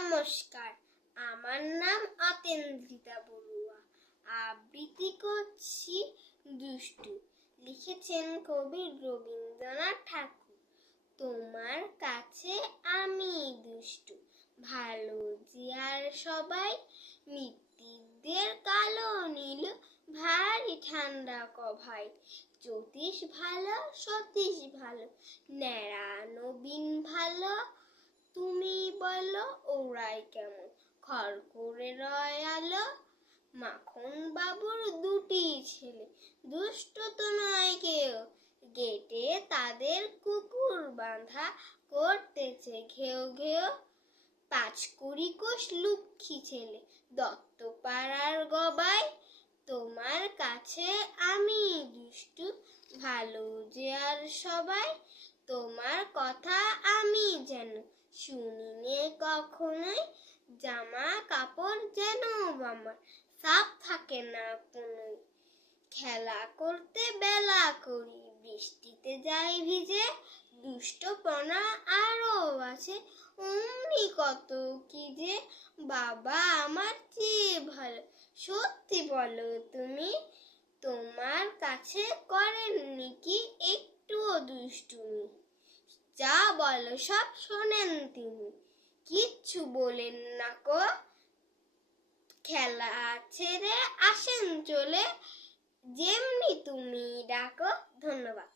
নমস্কার, আমার নাম অতেন্দ্রিতা বড়ুয়া। আবৃত্তি করছি দুষ্টু। লিখেছেন কবি রবীন্দ্রনাথ ঠাকুর। তোমার কাছে আমি দুষ্টু, ভালো যে আর সবাই। মৃত্যুদের কালো নীল, ভারী ঠান্ডা ভাই। জ্যোতিষ ভালো, সতীশ ভালো, ন্যাড়া নবীন ভালো। তুমি বলো ওরাই কেমন, খড় করে রয় আলো। মাখন বাবুর দুটি ছেলে, দুষ্ট তো নয় কেউ। গেটে তাদের কুকুর বাঁধা, করতেছে ঘেউ ঘেউ। 5-20 কোষ লক্ষ্মী ছেলে, দত্তপাড়ার গবাই। তোমার কাছে আমি দুষ্টু, ভালো যে আর সবাই। তোমার কথা আমি যেন শুনিনে কখনোই। জামা কাপড় যেন আমার সাফ থাকে না কোনোই। খেলা করতে বেলা করি, বৃষ্টিতে যাই ভিজে। দুষ্টপনা আরো আছে, অমনি কত কি যে। বাবা আমার চেয়ে ভালো, সত্যি বলো তুমি। তোমার কাছে করেননি কি একটুও দুষ্টুমি? যা বলো সব শোনেন তিনি, কিচ্ছু বলেন না কো। খেলা ছেড়ে আসেন চলে, যেমনি তুমি ডাকো। ধন্যবাদ।